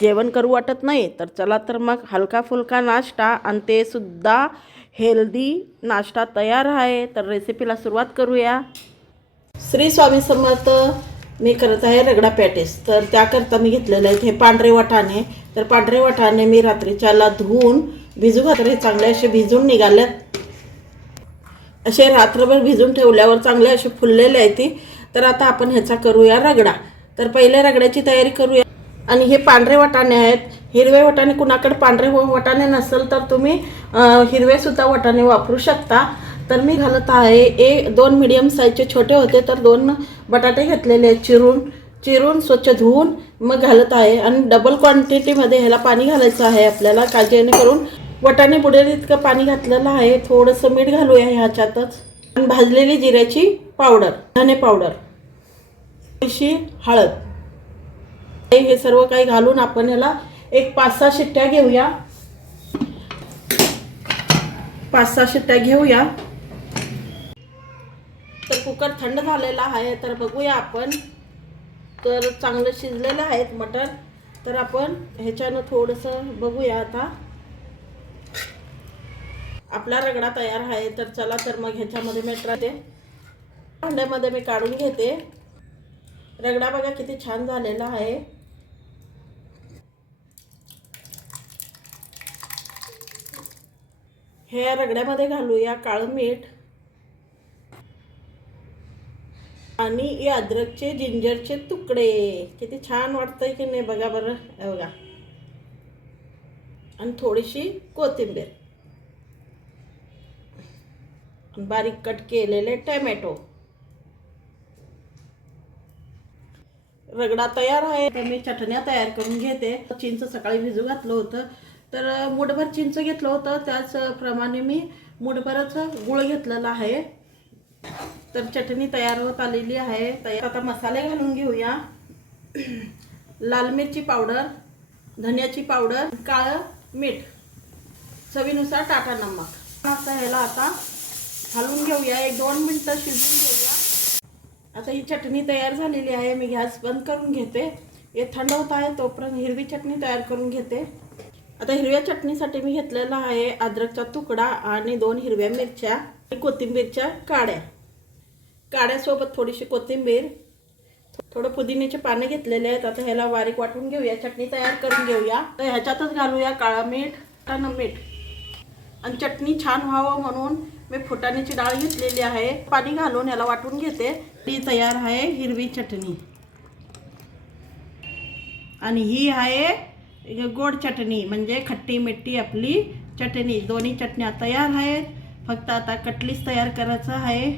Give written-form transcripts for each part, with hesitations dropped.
जेवण करू वाटत नाही तर चला तर मग हलका फुलका नाश्ता आणि ते सुद्धा हेल्दी नाश्ता तयार आहे. तर रेसिपीला सुरुवात करूया. श्री स्वामी समर्थ. मी करत आहे रगडा पॅटीस. तर त्याकरता मी घेतलेले आहेत हे पांढरे वाटाणे. तर पांढरे वाटाणे मी रात्रीच्याला धुवून भिजू घातले. चांगले असे भिजून निघालेत. असे रात्रभर भिजून ठेवल्यावर चांगले असे फुललेले आहेत ती. तर आता आपण ह्याचा करूया रगडा. तर पहिले रगड्याची तयारी करूया. आणि हे पांढरे वाटाणे आहेत. हिरवे वाटाणे कुणाकडे पांढरे वाटाणे नसेल तर तुम्ही हिरवे सुद्धा वाटाणे वापरू शकता. तर मी घालत आहे दोन मीडियम साईजचे छोटे होते तर 2 बटाटे घेतलेले आहेत चिरून स्वच्छ धुवून मग घालत आहे. आणि डबल क्वांटिटीमध्ये ह्याला पाणी घालायचं आहे आपल्याला, का जेणेकरून वाटाणे बुडेल इतकं पाणी घातलेलं आहे. थोडंसं मीठ घालूया ह्याच्यातच. आणि भाजलेली जिऱ्याची पावडर, धने पावडर, थोडीशी हळद, हे सर्व काही घालून आपण याला एक 5-6 शिट्ट्या घेऊया. 5-6 शिट्ट्या घेऊया. तर कुकर थंड झालेला आहे. तर बघूया आपण. तर चांगलं शिजलेलं आहेत मटर. तर आपण ह्याच्यानं थोडंसं बघूया. आता आपला रगडा तयार आहे. तर चला तर मग ह्याच्यामध्ये मी भांड्यामध्ये मी काढून घेते. रगडा बघा किती छान झालेला आहे. हे रगड्यामध्ये घालूया काळं मीठ आणि हे अद्रकचे जिंजरचे तुकडे. किती छान वाटतंय की नाही बघा बरं. बघा. आणि थोडीशी कोथिंबीर, बारीक कट केलेले टोमॅटो. रगडा तयार आहे. तर मी चटण्या तयार करून घेते. चिंच सकाळी भिजू घातलं होतं तर मूठभर चिंच घेतलं होतं. त्याचप्रमाणे मी मूठभरच गूळ घेतलेला आहे. तर चटणी तयार होत आलेली आहे. आता मसाले घालून घेऊया. लाल मिरची पावडर, धन्याची पावडर, काळं मीठ, चवीनुसार टाटा नमक. ह्याला आता घालून घेऊया. 1-2 मिनटं शिजवून घेऊया. आता ही चटणी तयार झालेली आहे. मी गॅस बंद करून घेते. हे थंड होत आहे तोपर्यंत हिरवी चटणी तयार करून घेते. आता हिरव्या चटणीसाठी मी घेतलेला आहे अद्रकचा तुकडा आणि 2 हिरव्या मिरच्या, कोथिंबीरच्या काड्यासोबत थोडीशी कोथिंबीर, थोडं पुदिन्याचे पाने घेतलेले आहेत. आता ह्याला बारीक वाटून घेऊया. चटणी तयार करून घेऊया. तर ह्याच्यातच घालूया काळं मीठ, मीठ. आणि चटणी छान व्हावं म्हणून मी फुटाण्याची डाळ घेतलेली आहे. पाणी घालून याला वाटून घेते. ती तयार आहे हिरवी चटणी. आणि ही आहे गोड चटणी, म्हणजे खट्टी मिठी आपली चटणी. दोन्ही चटण्या तयार आहेत. फक्त आता कटलीस तयार करायचं आहे.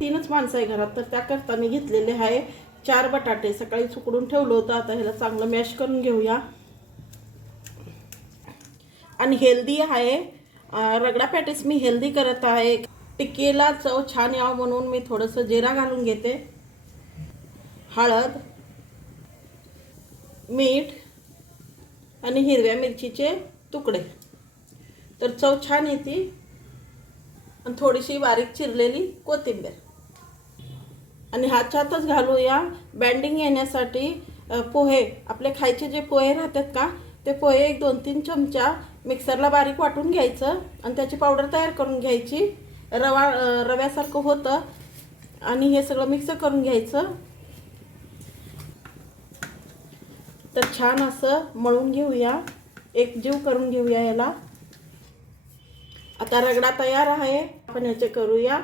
3च माणसं आहे घरात. तर त्याकरता मी घेतलेले आहे 4 बटाटे. सकाळी उकडून ठेवलं होतं. आता ह्याला चांगलं मॅश करून घेऊया. आणि हेल्दी आहे. रगडा पॅटीस मी हेल्दी करत आहे. टिक्कीला चव छान यावं म्हणून मी थोडंसं जिरा घालून घेते, हळद, मीठ आणि हिरव्या मिरचीचे तुकडे. तर चव छान येते. आणि थोडीशी बारीक चिरलेली कोथिंबीर. आणि ह्याच्यातच घालूया बँडिंग येण्यासाठी पोहे. आपले खायचे जे पोहे राहतात का, ते पोहे 1-2-3 चमचा मिक्सरला बारीक वाटून घ्यायचं आणि त्याची पावडर तयार करून घ्यायची. रव्यासारखं होतं. आणि हे सगळं मिक्स करून घ्यायचं. तर छान असं मळून घेऊया. एकजीव करून घेऊया याला. आता रगडा तयार आहे. आपण ह्याचे करूया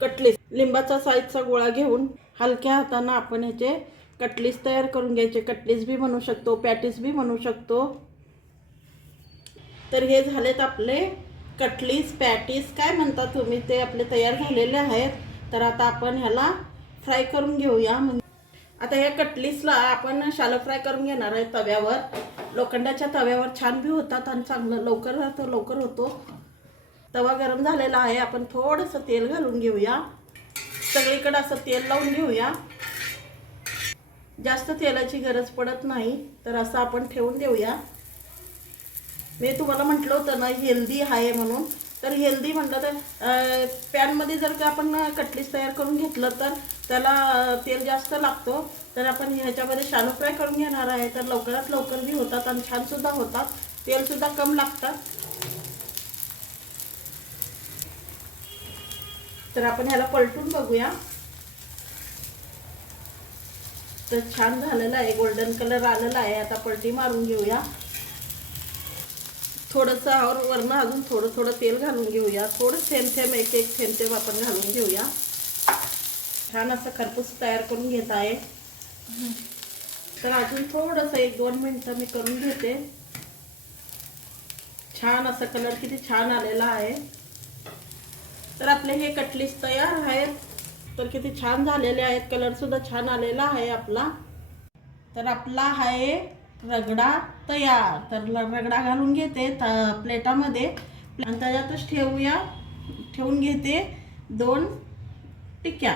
कटलीस. लिंबाचा साईजचा गोळा घेऊन हलक्या हातानं आपण ह्याचे कटलीस तयार करून घ्यायचे. कटलीस बी म्हणू शकतो, पॅटीस बी म्हणू शकतो. तर हे झालेत आपले कटलीस, पॅटीस, काय म्हणता तुम्ही, ते आपले तयार झालेले आहेत. तर आता आपण ह्याला फ्राय करून घेऊया. आता ह्या कटलीसला आपण शालो फ्राय करून घेणार आहे तव्यावर. लोखंडाच्या तव्यावर छान बी होतात आणि चांगलं लवकर होतो. तवा गरम झालेला आहे. आपण थोडंसं तेल घालून घेऊया. सगळीकडे असं तेल लावून घेऊया. जास्त तेलाची गरज पडत नाही. तर असं आपण ठेवून देऊया. मी तुम्हाला म्हटलं होतं ना हेल्दी आहे म्हणून. तर हेल्दी म्हटलं तर पॅनमध्ये जर का आपण कटलीस तयार करून घेतलं तर त्याला तेल जास्त लागतो. तर आपण ह्याच्यामध्ये शॅलो फ्राय करून घेणार आहे. तर लवकरात लवकर बी होतात आणि छानसुद्धा होतात, तेलसुद्धा कम लागतात. तर आपण ह्याला पलटून बघूया. तर छान झालेलं आहे, गोल्डन कलर आलेला आहे. आता पलटी मारून घेऊया. थोडंसं और वरनं अजून थोडं थोडं तेल घालून घेऊया. थोडं थेंब थेंब एक एक थेंब थेंब आपण घालून घेऊया. छान असं खरपूस तयार करून घेत आहे. तर अजून थोडंसं 1-2 मिनटं मी करून घेते. छान असा कलर किती छान आलेला आहे. तर आपले हे कटलीस तयार आहेत. तर किती छान झालेले आहेत, कलरसुद्धा छान आलेला आहे आपला. तर आपला आहे रगडा तयार. तर रगडा घालून घेते प्लेटामध्ये आणि त्याच्यातच ठेवून घेते 2 टिक्या.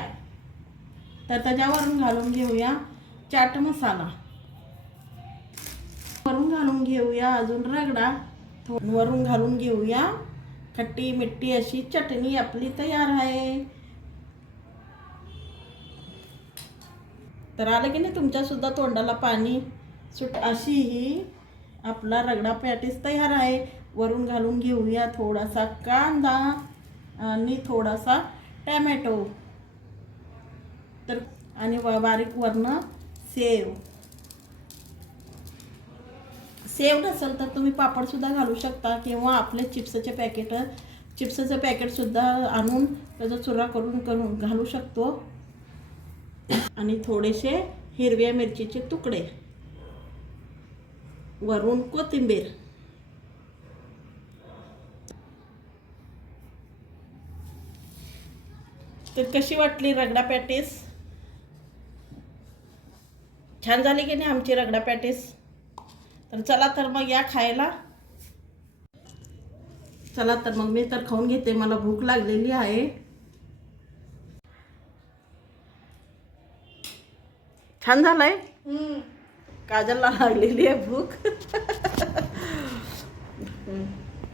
तर त्याच्यावरून घालून घेऊया चाट मसाला, वरून घालून घेऊया अजून रगडा, वरून घालून घेऊया खट्टी मिट्टी अशी चटणी. आपली तयार आहे. तर आलं की नाही तुमच्यासुद्धा तोंडाला पाणी सुट. अशी ही आपला रगडा पॅटीस तयार आहे. वरून घालून घेऊया थोडासा कांदा आणि थोडासा टॅमॅटो. तर आणि बारीक वरनं सेव नसेल तर तुम्ही पापडसुद्धा घालू शकता किंवा आपले चिप्सचं पॅकेटसुद्धा आणून त्याचा चुरा करून घालू शकतो. आणि थोडेसे हिरव्या मिरचीचे तुकडे, वरून कोथिंबीर. तर कशी वाटली रगडा पॅटीस? छान झाली की नाही आमची रगडा पॅटीस? तर चला तर मग या खायला. चला तर मग मी तर खाऊन घेते, मला भूक लागलेली आहे. छान झालंय. काजलला लागलेली आहे भूक.